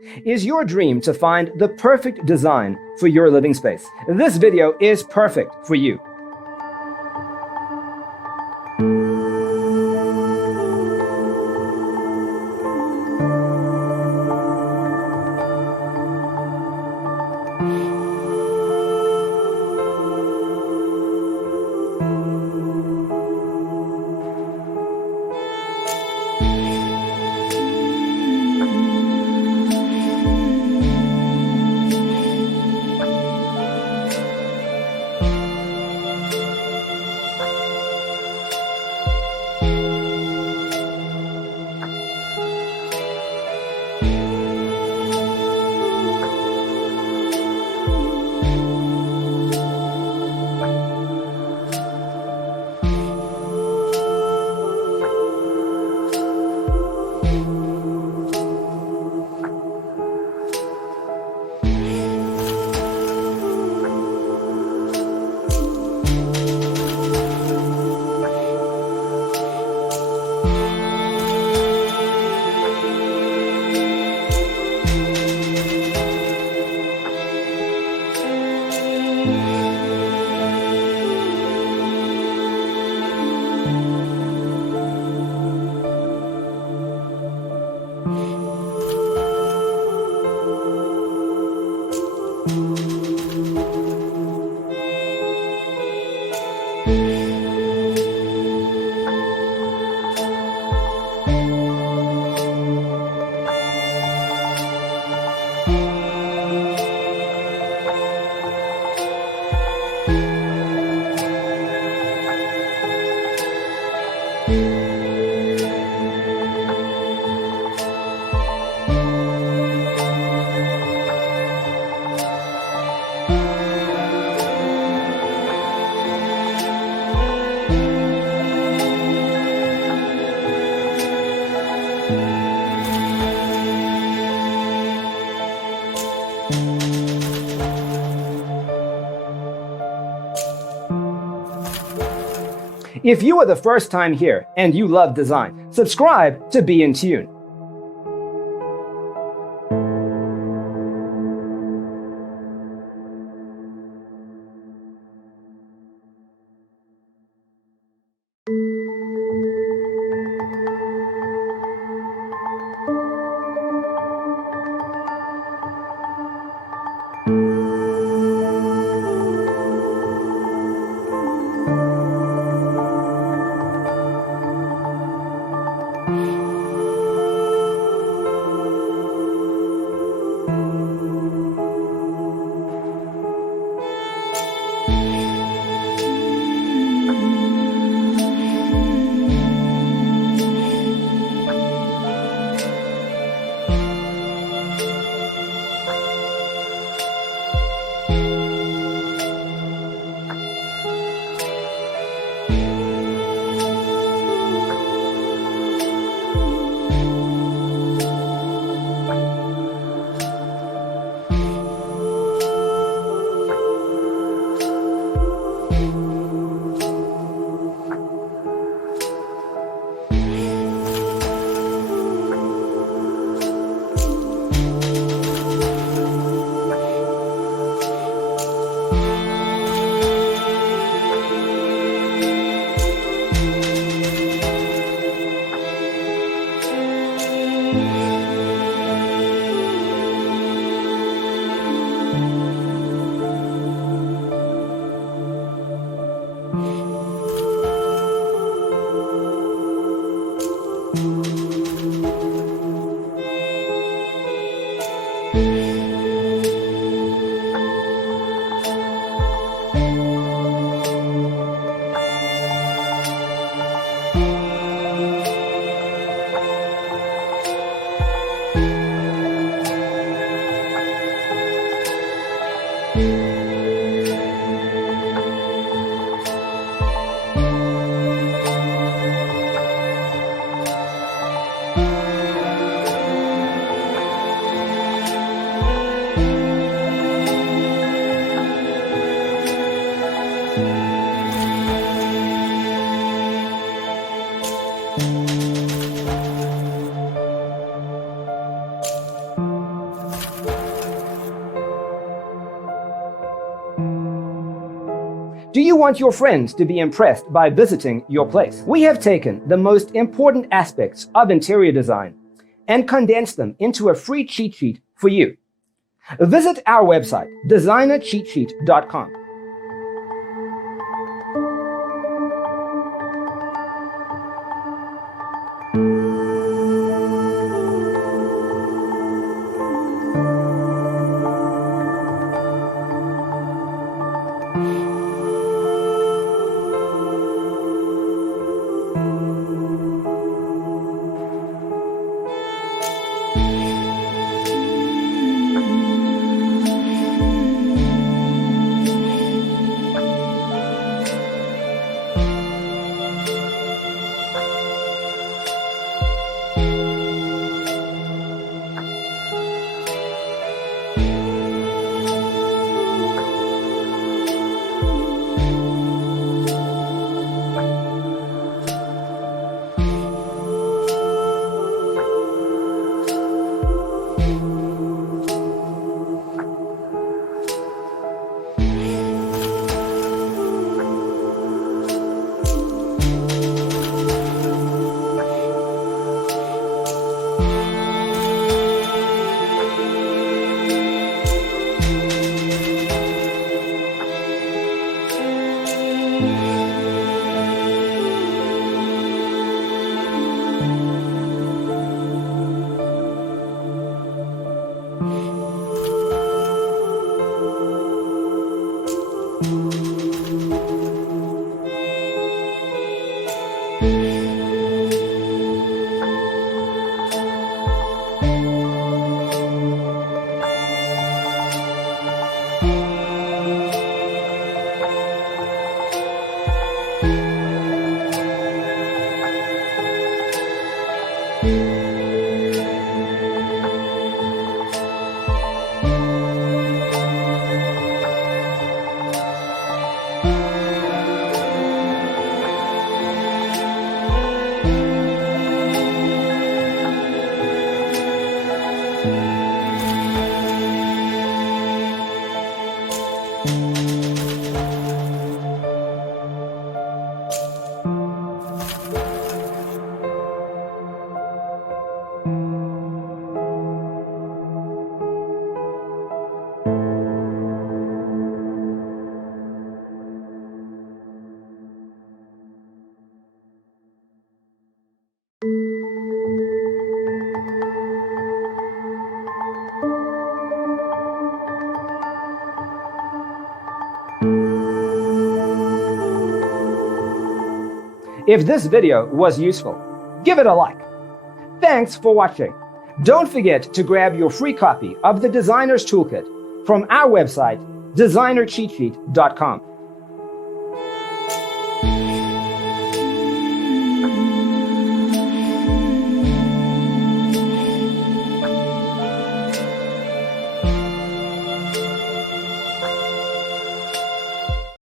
Is your dream to find the perfect design for your living space? This video is perfect for you. If you are the first time here and you love design, subscribe to Be in Tune. Do you want your friends to be impressed by visiting your place? We have taken the most important aspects of interior design and condensed them into a free cheat sheet for you. Visit our website, designercheatsheet.com. If this video was useful, give it a like. Thanks for watching. Don't forget to grab your free copy of the Designer's Toolkit from our website, designercheatsheet.com.